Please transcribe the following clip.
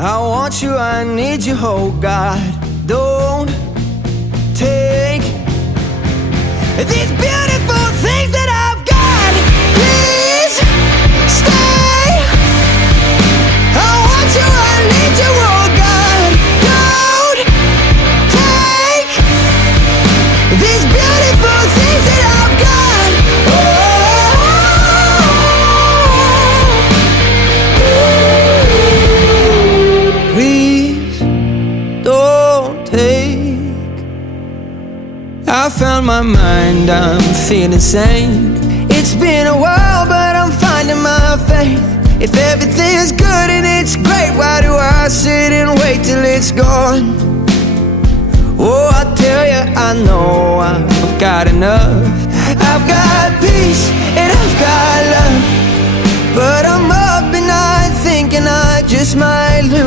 I want you, I need you, oh God. Don't take these beautiful things that I've got. Please stay. I want you, I need you, oh God. Don't take these beautiful things that I've got. Please don't take. I found my mind, I'm feeling sane. It's been a while, but I'm finding my faith. If everything's good and it's great, why do I sit and wait till it's gone? Oh, I tell you, I know I've got enough. I've got peace and I've got love, but I'm up at night thinking I just might lose.